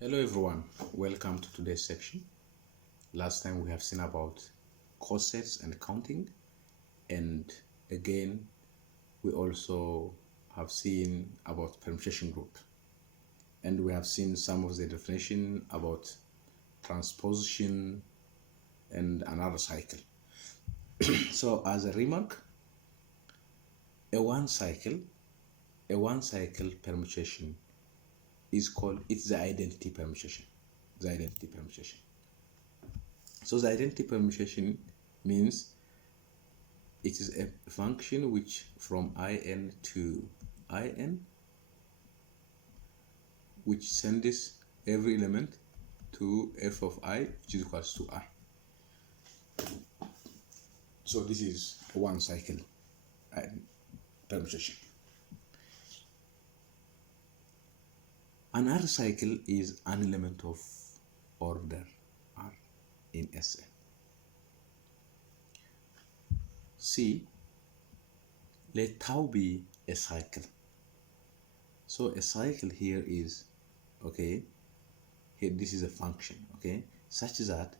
Hello everyone, welcome to today's section. Last time we have seen about cosets and counting, and again we also have seen about permutation group, and we have seen some of the definition about transposition and another cycle. So as a remark, a one cycle permutation is called, it's the identity permutation. So the identity permutation means it is a function which from in to in, which sends every element to f of I, which is equals to I. So this is one cycle permutation. Another cycle is an element of order R in Sn. See, let tau be a cycle. So a cycle here is, okay, here this is a function, okay, such that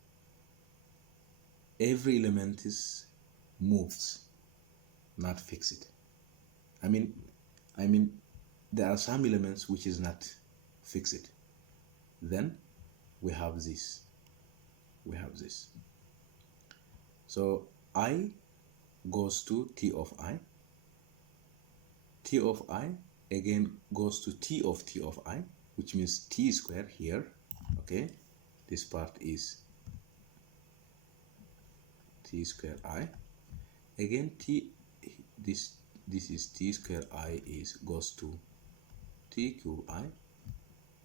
every element is moves, not fixed. I mean there are some elements which is not fixed. Then we have this. So I goes to T of I. T of I again goes to T of I, which means T square here. Okay, this part is T square I. Again T, this is T square I is goes to T cube I.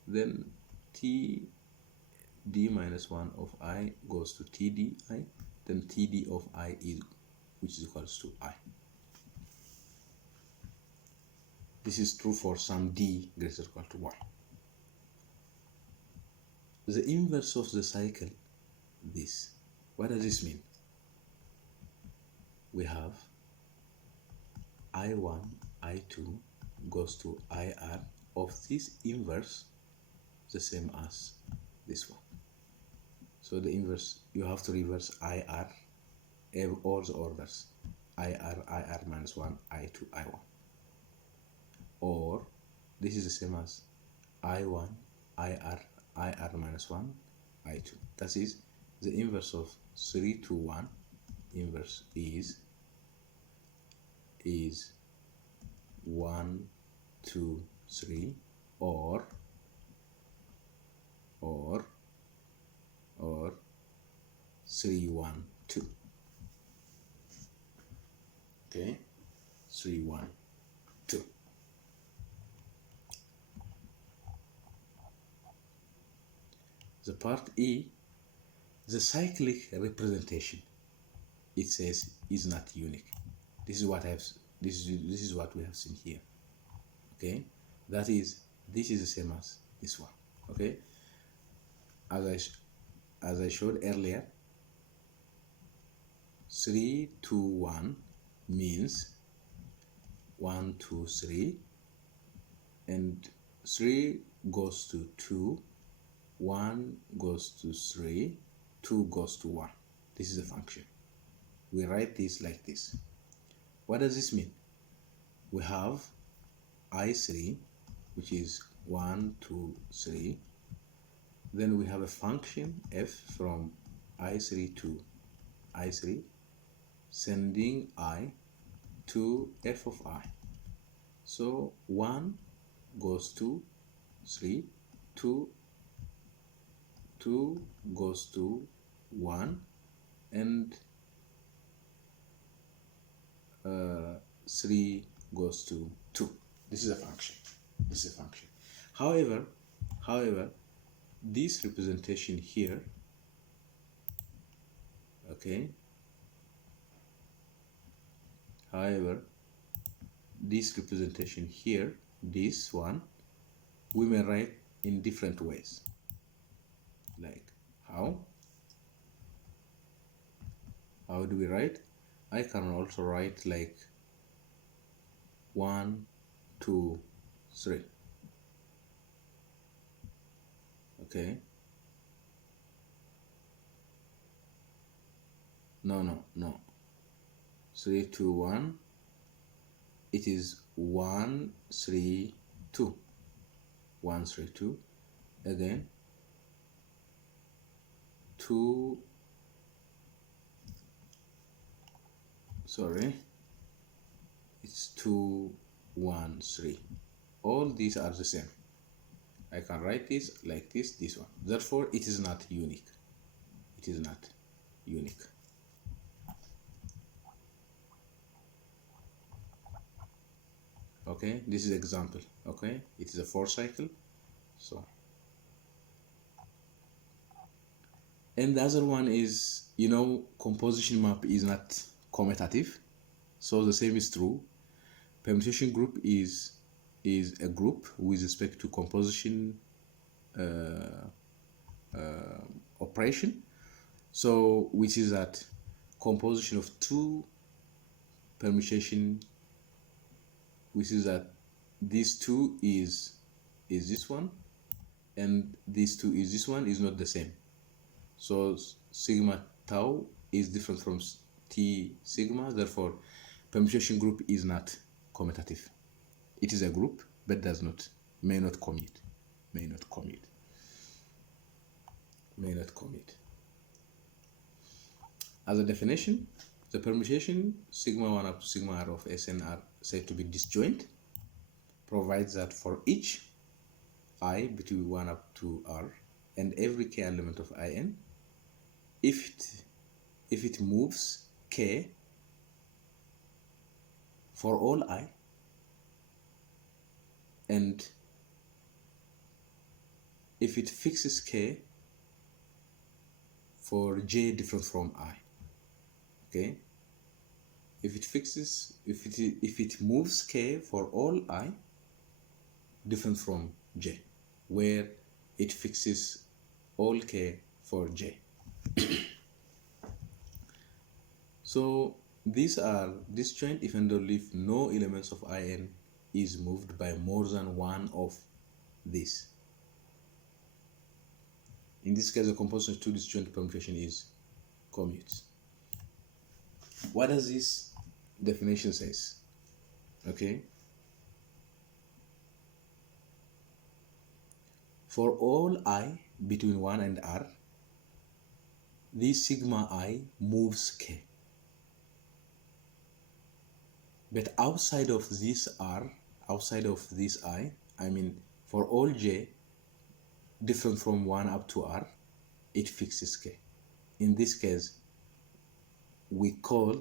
Then T d minus 1 of I goes to Td I. Then Td of I is, which is equals to I. This is true for some d greater or equal to 1. The inverse of the cycle, this. What does this mean? We have I1, I2 goes to IR of this inverse, the same as this one. So the inverse, you have to reverse IR, all the orders, IR minus 1, I2, I1. Or this is the same as I1, IR minus 1, I2. That is the inverse of 3 to 1. Inverse is 1, 2, 3, or 3, 1, 2. Okay, 3, 1, 2. The part E, the cyclic representation, it says is not unique. This is what this is what we have seen here. Okay, that is, this is the same as this one. Okay, as I showed earlier, 3, 2, 1 means 1, 2, 3, and 3 goes to 2, 1 goes to 3, 2 goes to 1. This is a function. We write this like this. What does this mean? We have I3, which is 1, 2, 3. Then we have a function f from I3 to I3, sending I to f of I. So 1 goes to 3, 2 goes to 1, and 3 goes to 2. This is a function. However, this representation here, okay, this representation here, this one, we may write in different ways. Like how do we write? I can also write like 1, 2, 3. Okay. No. 3, 2, 1. It is 1, 3, 2. 1, 3, 2. Again. 2. Sorry. It's 2, 1, 3. All these are the same. I can write this like this one. Therefore, it is not unique. It is not unique. Okay, this is example. Okay, it is a 4 cycle. So, and the other one is, composition map is not commutative. So the same is true. Permutation group is a group with respect to composition operation. So which is that composition of 2 permutation, which is that these 2 is this one, and these 2 is this one, is not the same. So sigma tau is different from T sigma. Therefore, permutation group is not commutative. It is a group, but may not commute. As a definition, the permutation sigma 1 up to sigma r of Sn are said to be disjoint, provides that for each I between 1 up to r and every k element of In, if it moves k for all I, and if it fixes k for j different from I. Okay, if it moves k for all I different from j, where it fixes all k for j. So these are disjoint if and only if no elements of In is moved by more than one of these. In this case, the composition of 2 disjoint permutation is commutes. What does this definition says? Okay. For all I between 1 and r, this sigma I moves k. But outside of this r, outside of this I mean for all j different from 1 up to r, it fixes k. In this case, we call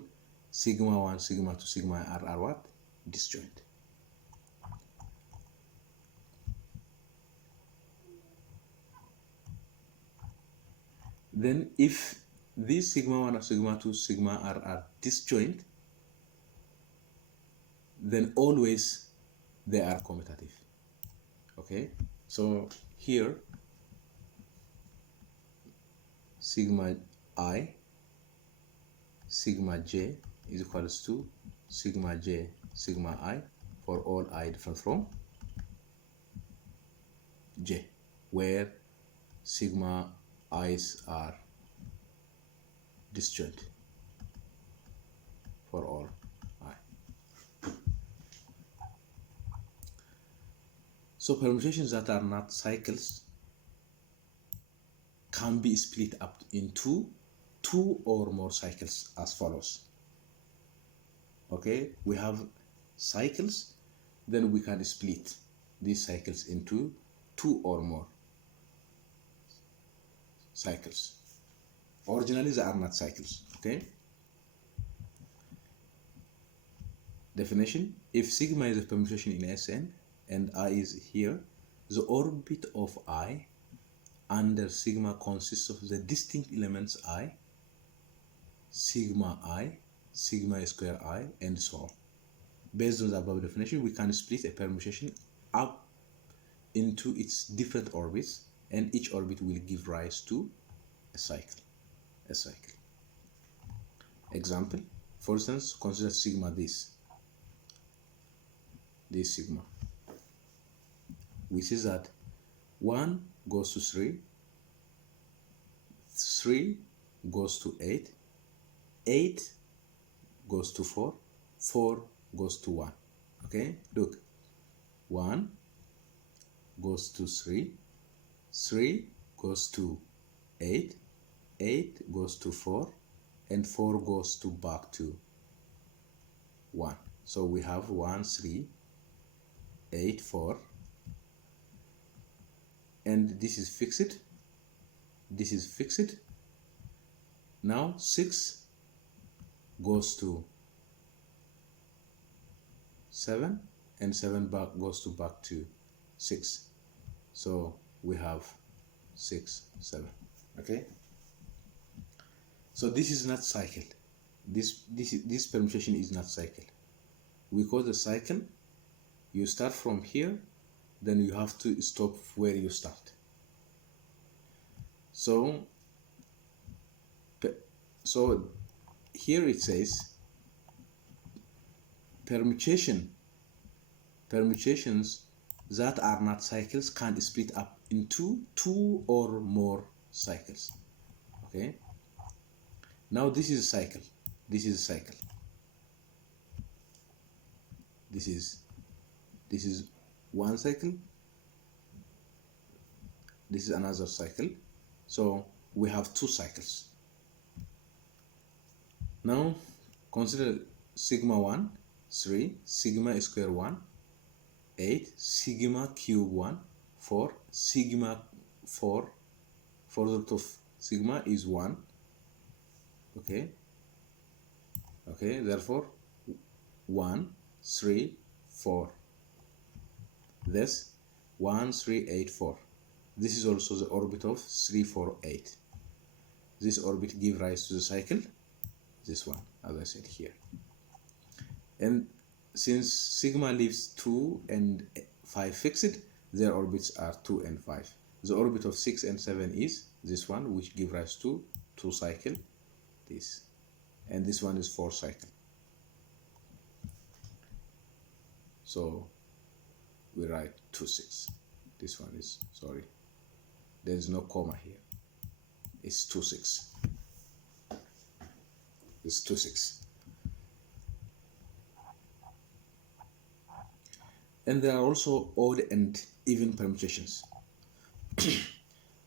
sigma 1, sigma 2, sigma r are what? Disjoint. Then if these sigma 1, sigma 2, sigma r are disjoint, then always they are commutative. Okay, so here sigma I, sigma j is equals to sigma j, sigma I for all I different from j, where sigma i's are disjoint for all I. So permutations that are not cycles can be split up into 2 or more cycles as follows. Okay, we have cycles, then we can split these cycles into 2 or more cycles. Originally they are not cycles. Okay, definition: if sigma is a permutation in Sn and I is here, the orbit of I under sigma consists of the distinct elements I, sigma square I, and so on. Based on the above definition, we can split a permutation up into its different orbits, and each orbit will give rise to a cycle. Example, for instance, consider sigma this sigma, which is that 1 goes to 3, 3 goes to 8, 8 goes to 4, 4 goes to 1. Okay, look, 1 goes to 3, 3 goes to 8, 8 goes to 4, and 4 goes to back to 1. So we have 1, 3, 8, 4, and this is fixed. This is fixed. Now 6 goes to 7, and 7 goes back to 6. So we have 6, 7. Okay. So this is not cycle. This permutation is not cycle. We call the cycle. You start from here, then you have to stop where you start. So here it says permutations that are not cycles can split up into 2 or more cycles. Okay. Now this is a cycle. This is a cycle. This is one cycle. This is another cycle. So we have 2 cycles. Now consider sigma 1, 3, sigma square 1, 8, sigma cube 1, 4, sigma 4, 4 root of sigma is 1. Okay. Okay, therefore 1, 3, 4. This 1, 3, 8, 4. This is also the orbit of 3, 4, 8. This orbit gives rise to the cycle, this one, as I said here. And since sigma leaves 2 and 5 fixed, their orbits are 2 and 5. The orbit of 6 and 7 is this one, which gives rise to 2 cycle, this. And this one is 4 cycle. So we write 2, 6. This one is, sorry, there is no comma here. It's 2, 6. It's 2, 6. And there are also odd and even permutations.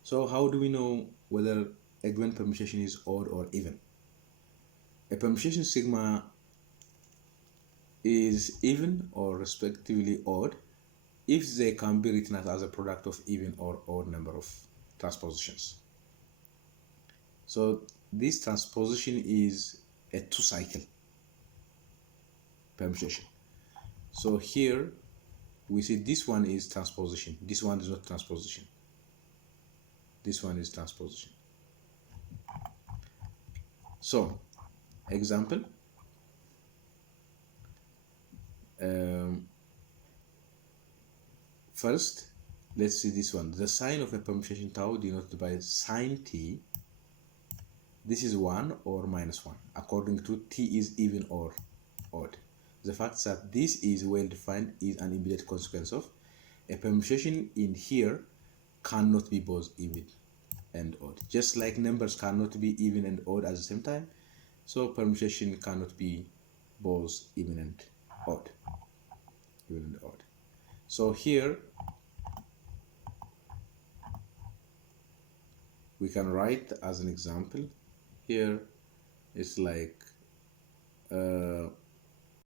So how do we know whether a given permutation is odd or even? A permutation sigma is even or respectively odd if they can be written as a product of even or odd number of transpositions. So this transposition is a 2 cycle permutation. So here we see this one is transposition. This one is not transposition. This one is transposition. So example, first let's see this one. The sign of a permutation tau denoted by sine t. This is 1 or minus 1 according to t is even or odd. The fact that this is well defined is an immediate consequence of a permutation in here cannot be both even and odd. Just like numbers cannot be even and odd at the same time, so permutation cannot be both even and odd. Even and odd. So here we can write as an example. Here it's like